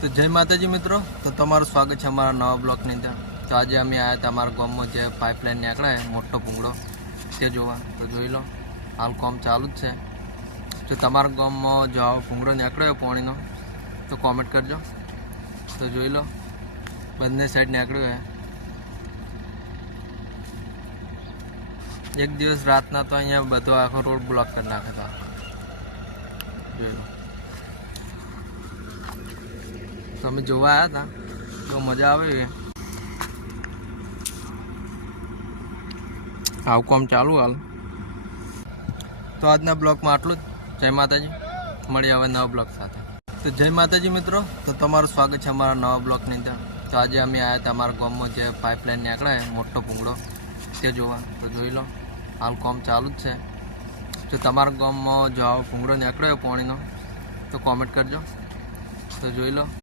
तो जय माताजी मित्रों, तो तमारू स्वागत है हमारा नवा ब्लॉग ની અંદર। तो आज अमे आया था हमारा गाँव में जो पाइपलाइन निकला है मोटो पूंगड़ो ते जोवा। तो જોઈ લો हाल काम चालू ज है। जो तमारा गाँव में जो आવો पूंगड़ो निकळ्यो पाणीनो तो कॉमेंट करजो। तो જોઈ લો બંને साइड निकळ्यो है। एक दिवस रातना तो अहींया बधो आखो रोड ब्लॉक कर नाखे तो જોઈ લો। तो अमे जोवा आया था तो मजा आवे। आવું કામ ચાલુ હાલ। तो આજના બ્લોગમાં આટલું જ। જય માતાજી, મળીએ હવે નવા બ્લોગ સાથે। તો જય માતાજી મિત્રો, તો તમારું સ્વાગત છે અમારા નવા બ્લોગની અંદર। તો આજે અમે આવ્યા હતા અમારા ગામમાં જે પાઇપલાઇન નીકળે મોટો પૂંગડો તે જોવા। તો જોઈ લો હાલ કામ ચાલુ જ છે। જો તમારા ગામમાં જો આવો પૂંગડો નીકળ્યો પાણીનો તો કોમેન્ટ કરજો। તો જોઈ લો।